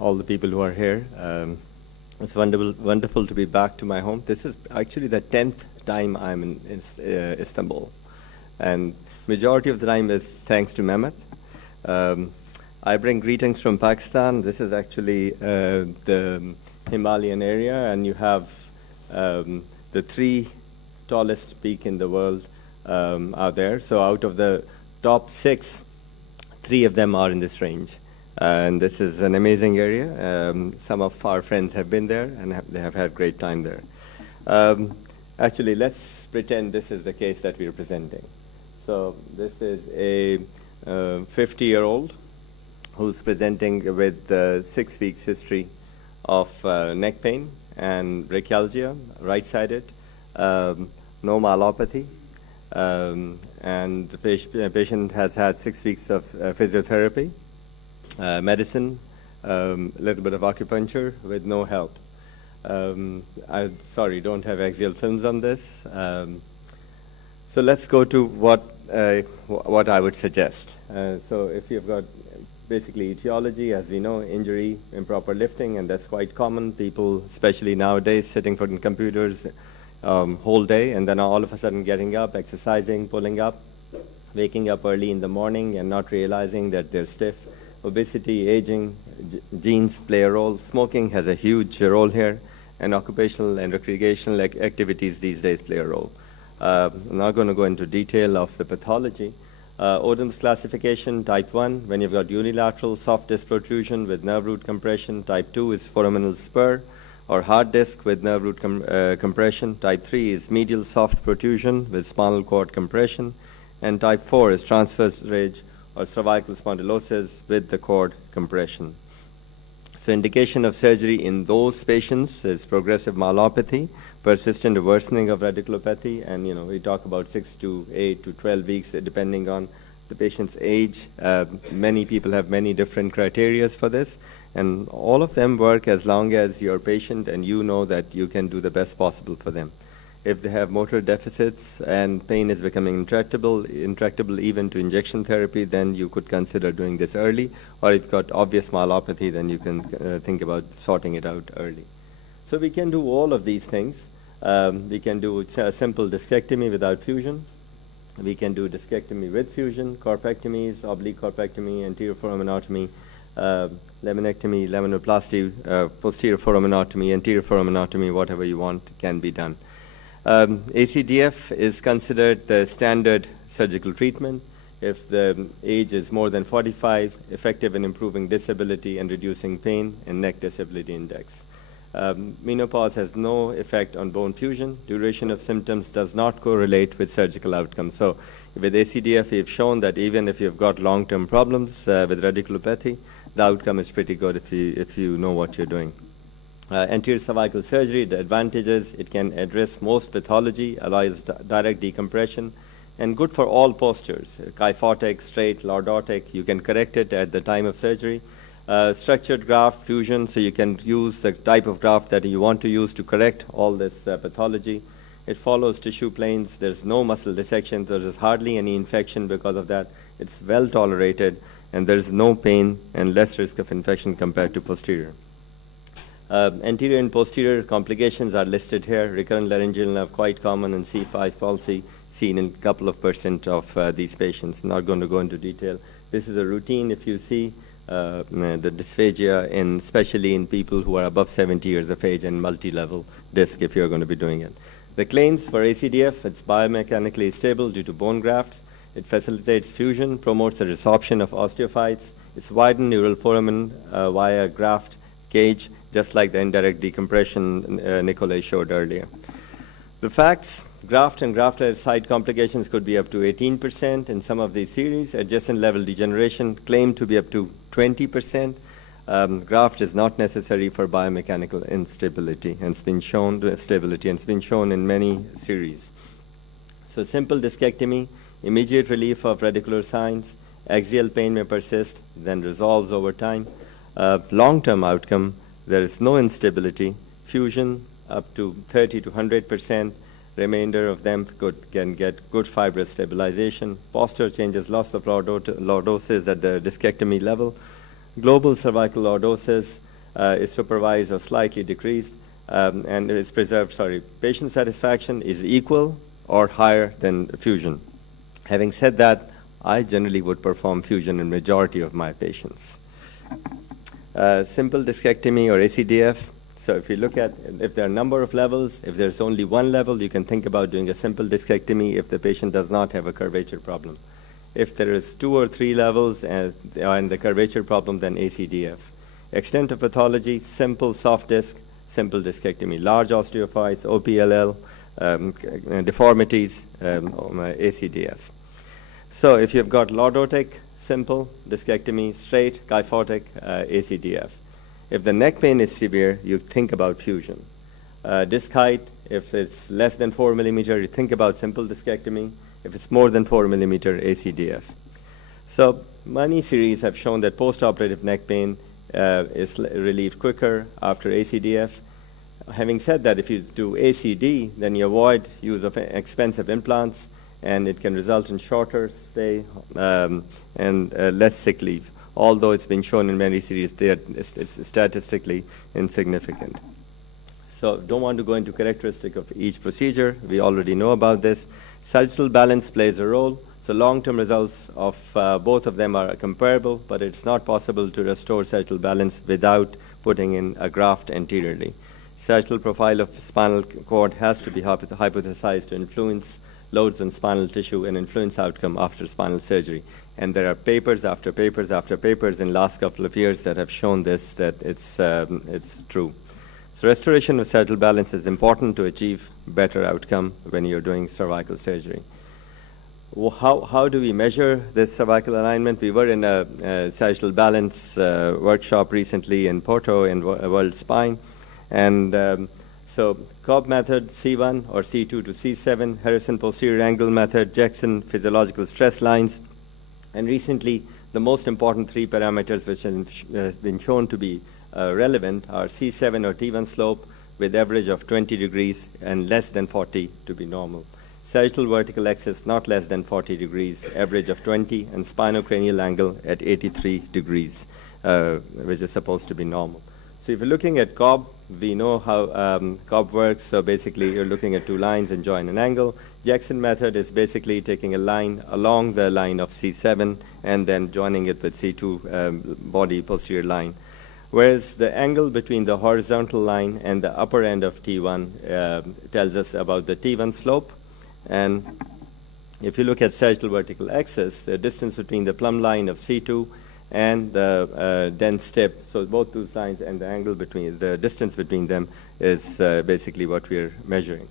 all the people who are here. It's wonderful to be back to my home. This is actually the 10th time I'm in Istanbul. And majority of the time is thanks to Mehmet. I bring greetings from Pakistan. This is actually the Himalayan area, and you have the 3 tallest peak in the world out there. So out of the top 6, 3 of them are in this range. And this is an amazing area. Some of our friends have been there, and they have had great time there. Actually, let's pretend this is the case that we're presenting. So this is a 50-year-old who's presenting with 6 weeks history of neck pain and brachialgia, right-sided, no myelopathy, and the patient has had 6 weeks of physiotherapy, medicine, a little bit of acupuncture with no help. I don't have axial films on this. So let's go to what I would suggest. So if you've got basically etiology, as we know, injury, improper lifting, and that's quite common. People, especially nowadays, sitting for computers whole day, and then all of a sudden getting up, exercising, pulling up, waking up early in the morning and not realizing that they're stiff. Obesity, aging, genes play a role. Smoking has a huge role here, and occupational and recreational activities these days play a role. I'm not going to go into detail of the pathology. Ordinals classification, type 1, when you've got unilateral soft disc protrusion with nerve root compression. Type 2 is foraminal spur or hard disc with nerve root compression. Type 3 is medial soft protrusion with spinal cord compression. And type 4 is transverse ridge or cervical spondylosis with the cord compression. So indication of surgery in those patients is progressive myelopathy, persistent worsening of radiculopathy, and we talk about 6 to 8 to 12 weeks depending on the patient's age. Many people have many different criteria for this, and all of them work as long as you're patient and you know that you can do the best possible for them. If they have motor deficits and pain is becoming intractable even to injection therapy, then you could consider doing this early. Or if you've got obvious myelopathy, then you can think about sorting it out early. So we can do all of these things. We can do a simple discectomy without fusion. We can do discectomy with fusion, corpectomies, oblique corpectomy, anterior foraminotomy, laminectomy, laminoplasty, posterior foraminotomy, anterior foraminotomy, whatever you want can be done. ACDF is considered the standard surgical treatment if the age is more than 45, effective in improving disability and reducing pain and neck disability index. Menopause has no effect on bone fusion. Duration of symptoms does not correlate with surgical outcomes. So with ACDF, we've shown that even if you've got long-term problems with radiculopathy, the outcome is pretty good if you know what you're doing. Anterior cervical surgery, the advantage is it can address most pathology, allows direct decompression, and good for all postures, kyphotic, straight, lordotic. You can correct it at the time of surgery. Structured graft fusion, so you can use the type of graft that you want to use to correct all this pathology. It follows tissue planes. There's no muscle dissection. There's hardly any infection because of that. It's well tolerated, and there's no pain and less risk of infection compared to posterior. Anterior and posterior complications are listed here. Recurrent laryngeal nerve, quite common, and C5 palsy seen in a couple of % of these patients. Not going to go into detail. This is a routine if you see the dysphagia, especially in people who are above 70 years of age, and multi-level disc if you're going to be doing it. The claims for ACDF, it's biomechanically stable due to bone grafts. It facilitates fusion, promotes the resorption of osteophytes. It's widened neural foramen via graft cage, just like the indirect decompression Nicolai showed earlier. The facts, graft and graft side complications could be up to 18% in some of these series. Adjacent level degeneration claimed to be up to 20%. Graft is not necessary for biomechanical instability, and it's been shown in many series. So simple discectomy, immediate relief of radicular signs, axial pain may persist, then resolves over time. Long-term outcome, there is no instability, fusion up to 30 to 100%, remainder of them can get good fibrous stabilization, posture changes, loss of lordosis at the discectomy level, global cervical lordosis, is supervised or slightly decreased, and is preserved, patient satisfaction is equal or higher than fusion. Having said that, I generally would perform fusion in majority of my patients. Simple discectomy or ACDF. So if you look at, if there are a number of levels, if there's only one level, you can think about doing a simple discectomy if the patient does not have a curvature problem. If there is 2 or 3 levels and the curvature problem, then ACDF. Extent of pathology, simple soft disc, simple discectomy. Large osteophytes, OPLL, deformities, ACDF. So if you've got lordotic, simple discectomy, straight, kyphotic, ACDF. If the neck pain is severe, you think about fusion. Disc height, if it's less than 4 millimeter, you think about simple discectomy. If it's more than 4 millimeter, ACDF. So many series have shown that postoperative neck pain is relieved quicker after ACDF. Having said that, if you do ACD, then you avoid use of expensive implants, and it can result in shorter stay and less sick leave. Although it's been shown in many series that it's statistically insignificant. So don't want to go into characteristic of each procedure. We already know about this. Sagittal balance plays a role. So long-term results of both of them are comparable, but it's not possible to restore sagittal balance without putting in a graft anteriorly. Sagittal profile of the spinal cord has to be hypothesized to influence loads on spinal tissue and influence outcome after spinal surgery. And there are papers after papers after papers in the last couple of years that have shown this, that it's true. So restoration of sagittal balance is important to achieve better outcome when you're doing cervical surgery. Well, how do we measure this cervical alignment? We were in a sagittal balance workshop recently in Porto in World Spine. And so Cobb method, C1 or C2 to C7, Harrison posterior angle method, Jackson physiological stress lines. And recently, the most important 3 parameters which have been shown to be relevant are C7 or T1 slope with average of 20 degrees and less than 40 to be normal. Sagittal vertical axis not less than 40 degrees, average of 20, and spinocranial angle at 83 degrees, which is supposed to be normal. So if you're looking at Cobb, we know how Cobb works. So basically, you're looking at 2 lines and join an angle. Jackson method is basically taking a line along the line of C7 and then joining it with C2 body posterior line. Whereas the angle between the horizontal line and the upper end of T1 tells us about the T1 slope. And if you look at sagittal vertical axis, the distance between the plumb line of C2 and the dense tip, so both 2 lines and the angle between, the distance between them is basically what we're measuring.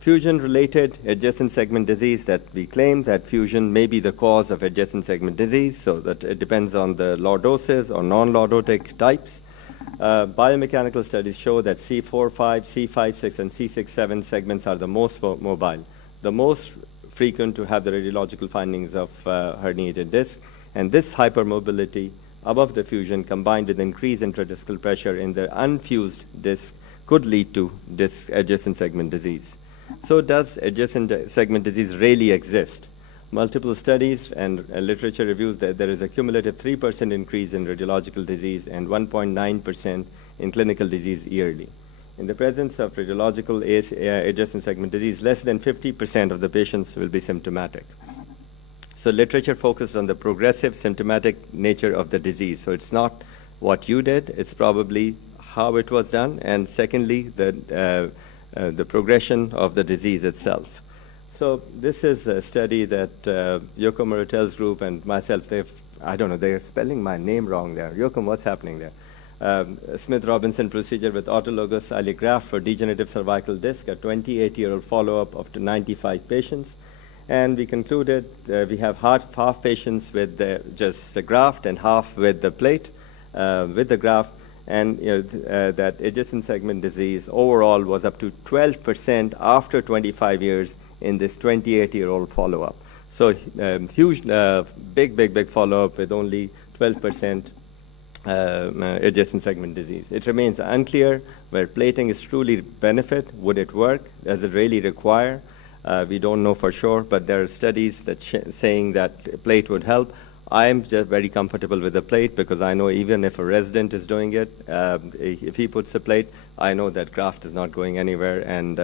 Fusion-related adjacent segment disease, that we claim that fusion may be the cause of adjacent segment disease, so that it depends on the lordosis or non-lordotic types. Biomechanical studies show that C4, 5, C5, 6, and C6, 7 segments are the most mobile, the most frequent to have the radiological findings of herniated disc. And this hypermobility above the fusion combined with increased intradiscal pressure in the unfused disc could lead to disc adjacent segment disease. So does adjacent segment disease really exist? Multiple studies and literature reviews that there is a cumulative 3% increase in radiological disease and 1.9% in clinical disease yearly. In the presence of radiological adjacent segment disease, less than 50% of the patients will be symptomatic. So literature focuses on the progressive symptomatic nature of the disease. So it's not what you did, it's probably how it was done, and secondly, the progression of the disease itself. So this is a study that Joachim Morotel's group and myself, they're spelling my name wrong there. Joachim, what's happening there? Smith-Robinson procedure with autologous allograft for degenerative cervical disc, a 28-year-old follow-up of 95 patients. And we concluded we have half patients with just the graft and half with the plate with the graft. And that adjacent segment disease overall was up to 12% after 25 years in this 28-year-old follow-up. So huge, big follow-up with only 12% adjacent segment disease. It remains unclear where plating is truly benefit. Would it work? Does it really require? We don't know for sure, but there are studies that saying that plate would help. I am just very comfortable with the plate because I know even if a resident is doing it, if he puts a plate, I know that graft is not going anywhere. And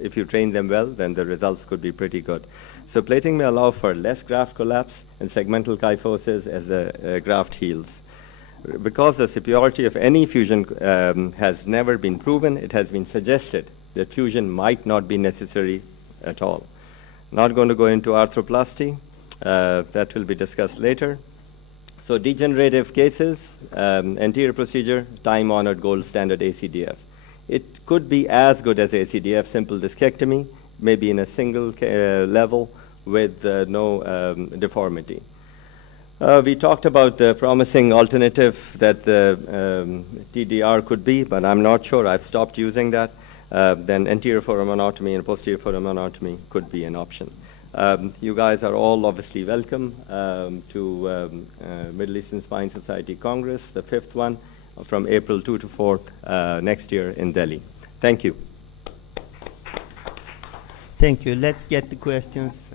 if you train them well, then the results could be pretty good. So plating may allow for less graft collapse and segmental kyphosis as the graft heals. Because the superiority of any fusion has never been proven, it has been suggested that fusion might not be necessary at all. Not going to go into arthroplasty. That will be discussed later. So degenerative cases, anterior procedure, time-honored gold standard ACDF. It could be as good as ACDF, simple discectomy, maybe in a single level with no deformity. We talked about the promising alternative that the TDR could be, but I'm not sure. I've stopped using that. Then anterior foraminotomy and posterior foraminotomy could be an option. You guys are all obviously welcome to Middle Eastern Spine Society Congress, the 5th one, from April 2 to 4th next year in Delhi. Thank you. Thank you. Let's get the questions.